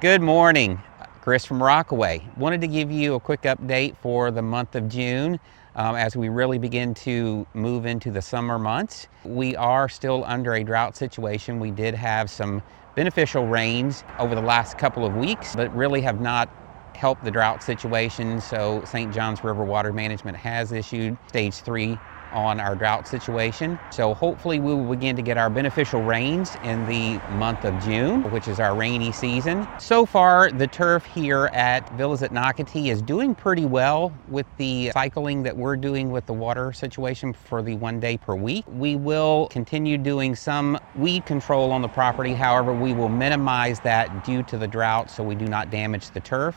Good morning, Chris from Rockaway. Wanted to give you a quick update for the month of June as we really begin to move into the summer months. We are still under a drought situation. We did have some beneficial rains over the last couple of weeks, but really have not helped the drought situation. So St. Johns River Water Management has issued stage 3 on our drought situation. So hopefully we will begin to get our beneficial rains in the month of June, which is our rainy season. So far, the turf here at Villas at Nocatee is doing pretty well with the cycling that we're doing with the water situation for the 1 day per week. We will continue doing some weed control on the property. However, we will minimize that due to the drought so we do not damage the turf.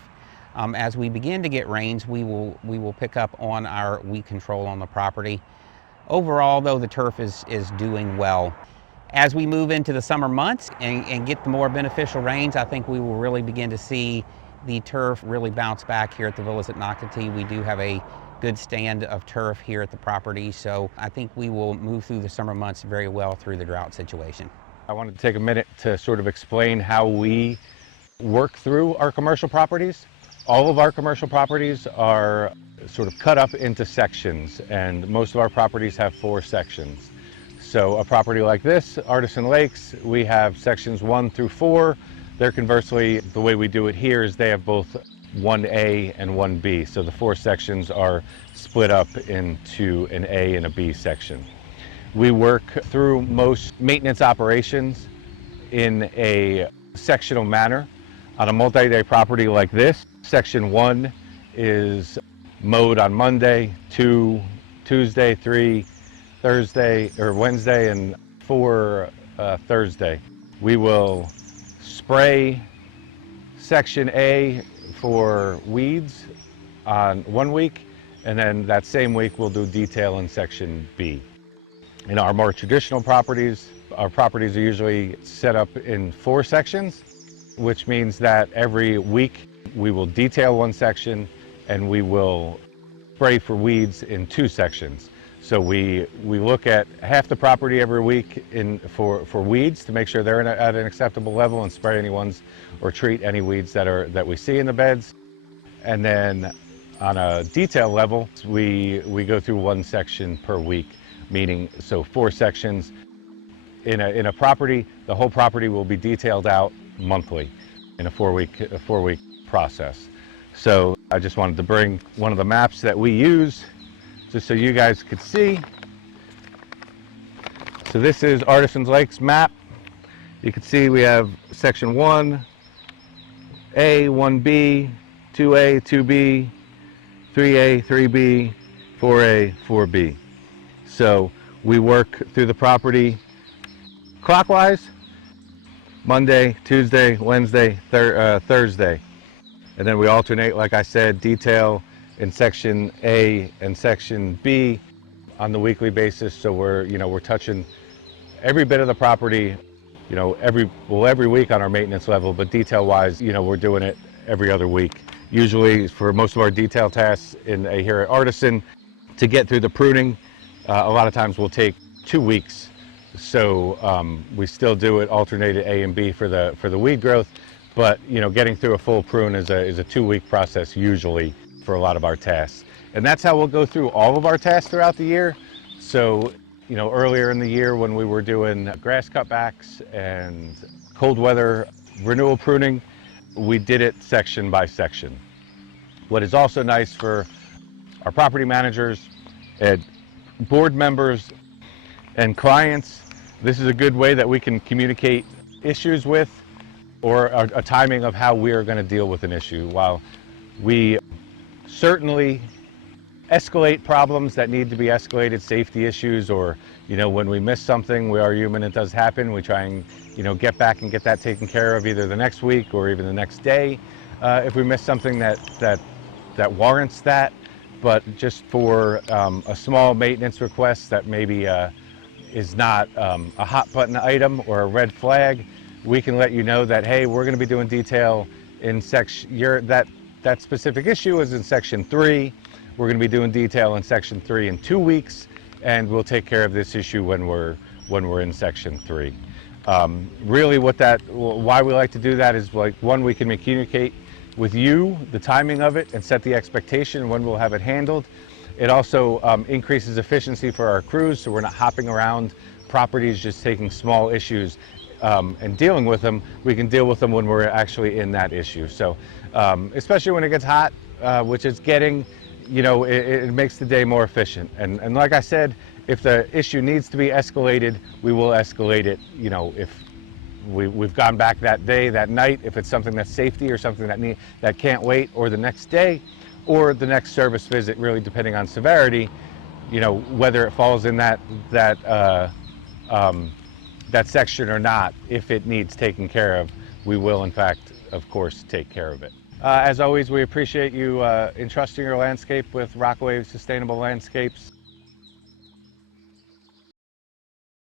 As we begin to get rains, we will pick up on our weed control on the property. Overall, though, the turf is doing well. As we move into the summer months and get the more beneficial rains, I think we will really begin to see the turf really bounce back here at the Villas at Nocatee. We do have a good stand of turf here at the property, so I think we will move through the summer months very well through the drought situation. I wanted to take a minute to sort of explain how we work through our commercial properties. All of our commercial properties are sort of cut up into sections, and most of our properties have 4 sections. So a property like this, Artisan Lakes, we have sections 1 through 4. They're conversely, the way we do it here is they have both 1A and 1B. So the 4 sections are split up into an A and a B section. We work through most maintenance operations in a sectional manner. On a multi-day property like this, section 1 is mowed on Monday, 2 Tuesday, 3 Thursday or Wednesday, and 4 Thursday. We will spray section A for weeds on 1 week, and then that same week we'll do detail in section B. In our more traditional properties, our properties are usually set up in 4 sections, which means that every week we will detail 1 section and we will spray for weeds in 2 sections. So we look at half the property every week for weeds to make sure they're at an acceptable level and spray any ones or treat any weeds that we see in the beds. And then on a detail level, we go through 1 section per week, meaning so 4 sections. In a property, the whole property will be detailed out monthly in a 4-week process. So I just wanted to bring one of the maps that we use just so you guys could see. So this is Artisan Lakes map. You can see we have section 1A, 1B, 2A, 2B, 3A, 3B, 4A, 4B. So we work through the property clockwise, Monday, Tuesday, Wednesday, Thursday. And then we alternate, like I said, detail in section A and section B on the weekly basis. So we're touching every bit of the property, every week on our maintenance level, but detail wise, we're doing it every other week. Usually for most of our detail tasks here at Artisan, to get through the pruning, a lot of times will take 2 weeks. So we still do it alternated A and B for the weed growth, but getting through a full prune is a 2-week process usually for a lot of our tasks. And that's how we'll go through all of our tasks throughout the year. So earlier in the year when we were doing grass cutbacks and cold weather renewal pruning, we did it section by section. What is also nice for our property managers and board members and clients, this is a good way that we can communicate issues with or a timing of how we are going to deal with an issue. While we certainly escalate problems that need to be escalated, safety issues, or when we miss something, we are human, it does happen. We try and get back and get that taken care of either the next week or even the next day if we miss something that warrants that. But just for a small maintenance request that maybe is not a hot button item or a red flag, we can let you know that, hey, we're going to be doing detail in section, that specific issue is in section 3. We're going to be doing detail in section 3 in 2 weeks, and we'll take care of this issue when we're in section 3. Really why we like to do that is, like, one, we can communicate with you the timing of it and set the expectation when we'll have it handled. It also increases efficiency for our crews, so we're not hopping around properties just taking small issues and dealing with them. We can deal with them when we're actually in that issue. So especially when it gets hot, which it's getting, it makes the day more efficient. And like I said, if the issue needs to be escalated, we will escalate it. If we've gone back that day, that night, if it's something that's safety or something that can't wait, or the next day, or the next service visit, really depending on severity, whether it falls in that section or not. If it needs taken care of, we will, in fact, of course, take care of it. As always, we appreciate you entrusting your landscape with Rockaway Sustainable Landscapes.